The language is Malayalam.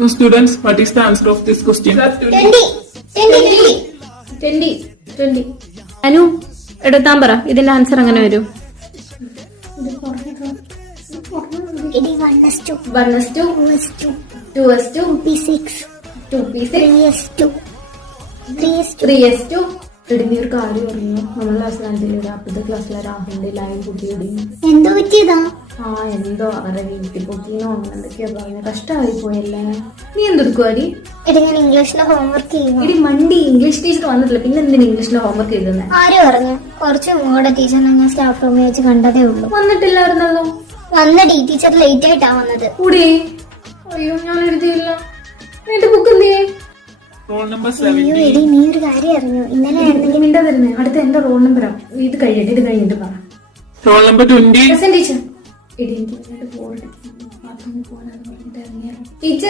So students, what is the answer of this question? 20. Anu എടുത്താൻ പറ, ഇതിന്റെ ആൻസർ അങ്ങനെ വരും. 1:2, 2:2, 2:6, 3:2. നീ ഒരു കാര്യം പറഞ്ഞു, നമ്മളെ ക്ലാസ്സിലാണെങ്കിൽ അപ്പത്തെ ക്ലാസ്സിലെ രാഹുലിന്റെ ലൈൻ കുട്ടിയോടി എന്തോ പറ്റിയതാ? എന്തോ അവരുടെ വീട്ടിൽ പൊക്കിനോ അങ്ങനെ എന്തൊക്കെയാ പറഞ്ഞ, കഷ്ടമായി പോയല്ലേ. നീ എന്തെടുക്കുവാടി? ഞാൻ ഇംഗ്ലീഷിലെ ഹോംവർക്ക് ചെയ്യുന്നു. ഇടി മണ്ടി, ഇംഗ്ലീഷ് ടീച്ചർ വന്നിട്ടില്ല, പിന്നെ എന്തിനാ ഇംഗ്ലീഷിലെ ഹോംവർക്ക് ചെയ്തേ? ആര് പറഞ്ഞു? കുറച്ച് മുമ്പ് ടീച്ചറിനെ ഞാൻ സ്റ്റാഫ് റൂമിൽ വെച്ച് കണ്ടതേ ഉള്ളൂ. വന്നിട്ടില്ലായിരുന്നല്ലോ. വന്നടി, ടീച്ചർ ലേറ്റ് ആയിട്ടാ വന്നത്. കൂടി അയ്യോ, ഞാൻ എഴുതിയില്ല. എന്റെ ബുക്ക് എന്തേ? Roll number അയ്യോ 17. എടി, നീ ഒരു കാര്യം അറിഞ്ഞു? ഇന്നലെ ആയിരുന്നെങ്കിൽ മിണ്ടാ തരുന്നേ. അടുത്ത എന്റെ റോൾ നമ്പറാ. ഇത് കഴിഞ്ഞിട്ട് പറ. Roll number 20. ടീച്ചർ. എടി എനിക്ക് ബോർഡ് ബാത്റൂമിൽ പോകാനാണ് പറഞ്ഞിട്ട് ഇറങ്ങിയാലോ ടീച്ചർ.